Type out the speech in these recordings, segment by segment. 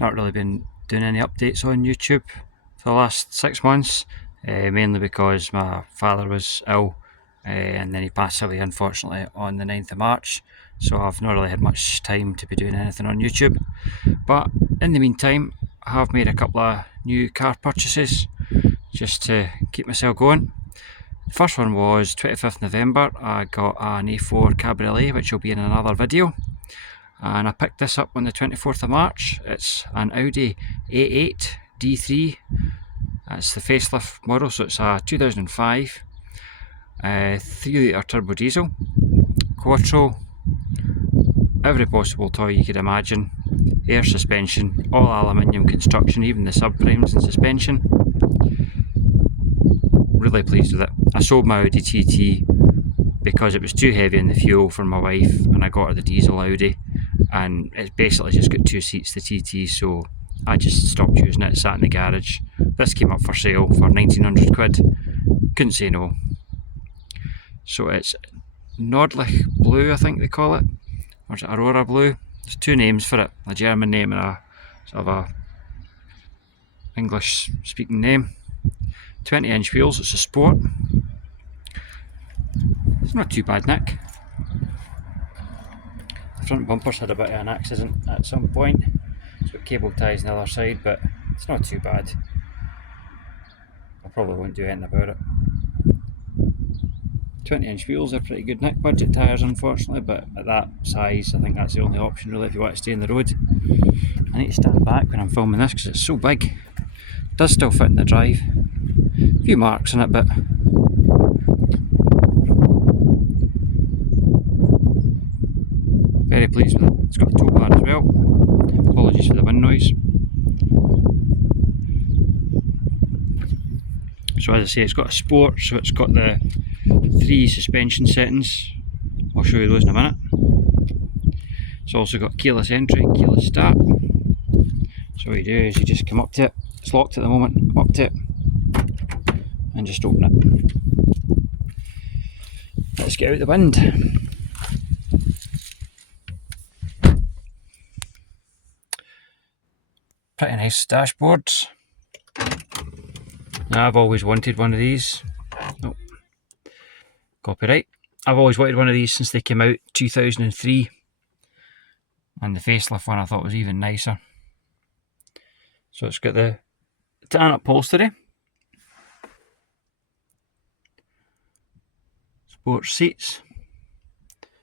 not really been doing any updates on YouTube for the last 6 months, mainly because my father was ill, and then he passed away unfortunately on the 9th of March, so I've not really had much time to be doing anything on YouTube. But in the meantime, I have made a couple of new car purchases just to keep myself going. The first one was 25th November. I got an A4 Cabriolet, which will be in another video. And I picked this up on the 24th of March. It's an Audi A8 D3. It's the facelift model, so it's a 2005 3 litre turbo diesel, quattro, every possible toy you could imagine, air suspension, all aluminium construction, even the subframes and suspension. Really pleased with it. I sold my Audi TT because it was too heavy in the fuel for my wife, and I got her the diesel Audi, and it's basically just got 2 seats, the TT, so I just stopped using it, sat in the garage. This came up for sale for 1900 quid, couldn't say no. So it's Nordlich Blue, I think they call it, or is it Aurora Blue? There's 2 names for it, a German name and a sort of a English speaking name. 20-inch wheels, it's a sport. It's not too bad, Nick. The front bumper's had a bit of an accident at some point. It's got cable ties on the other side, but it's not too bad. I probably won't do anything about it. 20-inch wheels are pretty good, Nick. Budget tyres, unfortunately, but at that size, I think that's the only option really if you want to stay on the road. I need to stand back when I'm filming this because it's so big. It does still fit in the drive. A few marks in it, but very pleased with it. It's got a tow bar as well. Apologies for the wind noise. So as I say, it's got a sport, so it's got the 3 suspension settings. I'll show you those in a minute. It's also got keyless entry and keyless start. So what you do is you just come up to it. It's locked at the moment. Come up to it and just open it. Let's get out the wind. Pretty nice dashboards. Now, I've always wanted one of these. Oh, copyright. I've always wanted one of these since they came out 2003, and the facelift one I thought was even nicer. So it's got the tan upholstery, sports seats.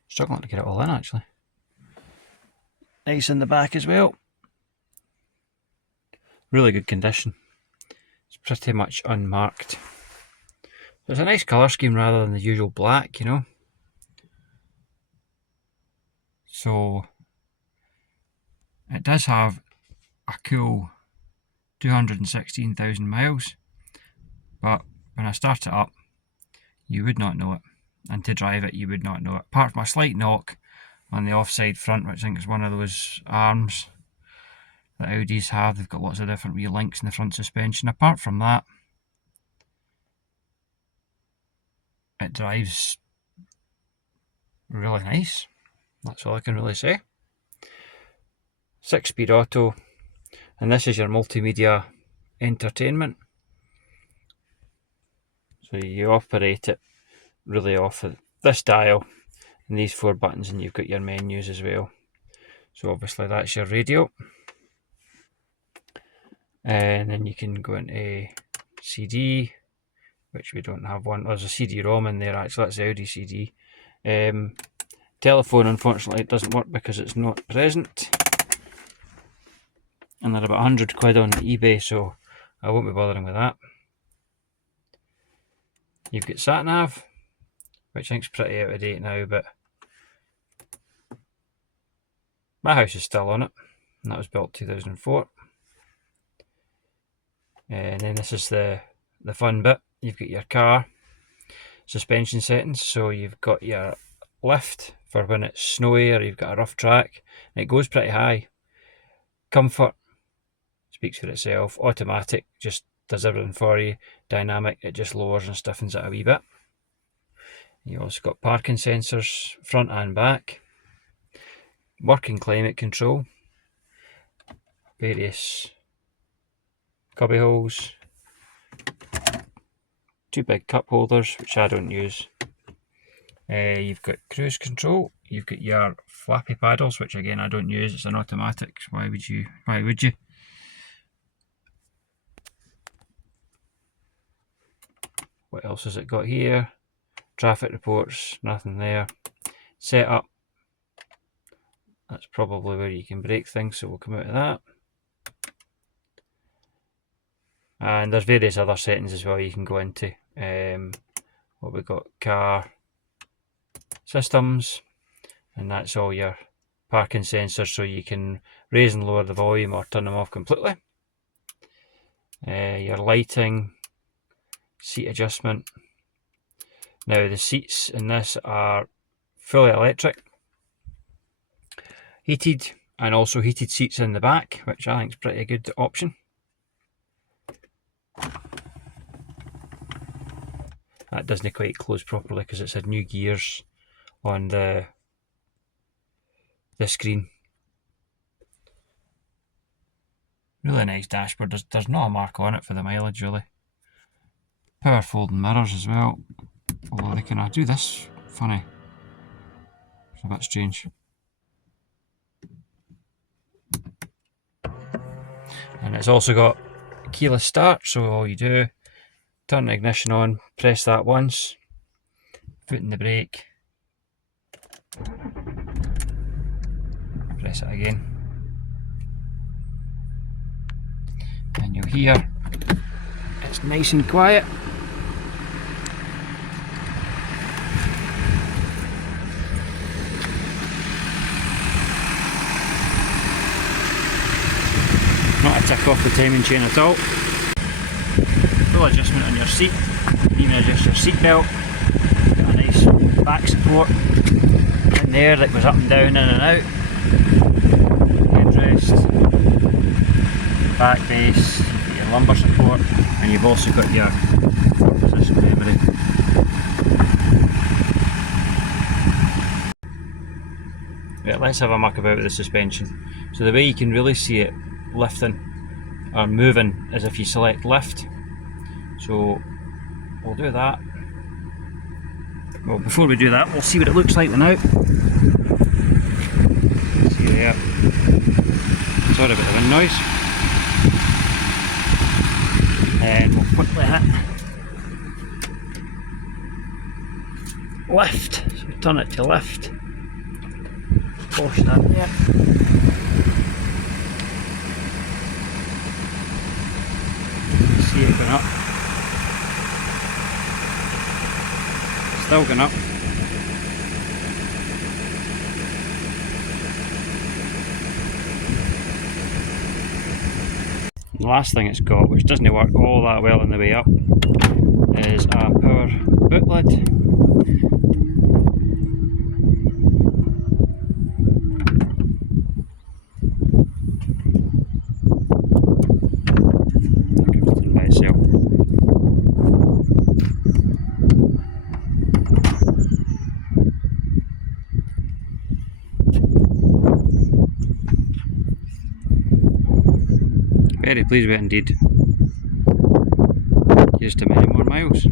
Struggling to get it all in actually. Nice in the back as well. Really good condition. It's pretty much unmarked. So it's a nice colour scheme rather than the usual black, you know. So it does have a cool 216,000 miles, but when I start it up, you would not know it, and to drive it, you would not know it. Apart from a slight knock on the offside front, which I think is one of those arms that Audis have. They've got lots of different wee links in the front suspension. Apart from that, it drives really nice. That's all I can really say. 6-speed auto, and this is your multimedia entertainment. So you operate it really off of this dial and these 4 buttons, and you've got your menus as well. So obviously that's your radio, and then you can go into CD, which we don't have one. There's a CD-ROM in there actually, that's the Audi CD. Telephone, unfortunately it doesn't work because it's not present, and they're about 100 quid on eBay, so I won't be bothering with that. You've got sat-nav, which I think's pretty out of date now, but my house is still on it, and that was built 2004. And then this is the fun bit. You've got your car suspension settings, so you've got your lift for when it's snowy or you've got a rough track, and it goes pretty high. Comfort speaks for itself. Automatic just does everything for you. Dynamic, it just lowers and stiffens it a wee bit. You also got parking sensors front and back. Working climate control. various cubby holes, 2 big cup holders which I don't use. You've got cruise control, you've got your flappy paddles, which again I don't use, it's an automatic, why would you? What else has it got here? Traffic reports, nothing there. Setup, that's probably where you can break things, so we'll come out of that. And there's various other settings as well you can go into. What we've got, car systems, and that's all your parking sensors, so you can raise and lower the volume or turn them off completely. Your lighting, seat adjustment. Now the seats in this are fully electric, heated, and also heated seats in the back, which I think is pretty good option. That doesn't quite close properly because it's had new gears on the screen. Really nice dashboard. There's not a mark on it for the mileage really. Power folding mirrors as well, although they can do this funny. It's a bit strange. And it's also got keyless start, so all you do, turn the ignition on, press that once, foot in the brake, press it again, and you'll hear it's nice and quiet. Not a tick off the timing chain at all. Full adjustment on your seat, even adjust your seat belt. Got a nice back support in there that goes up and down, in and out. Headrest, back base, your lumbar support, and you've also got your 4-position memory. Right, let's have a muck about with the suspension. So the way you can really see it lifting or moving is if you select lift. So we'll do that. Well, before we do that, we'll see what it looks like now. See there. Sorry about the wind noise. And we'll quickly hit lift. So turn it to lift. Push that there. See it going up. Still going up. The last thing it's got, which doesn't work all that well on the way up, is a power boot lid. Everything by itself. Very pleased with it indeed. Here's to many more miles.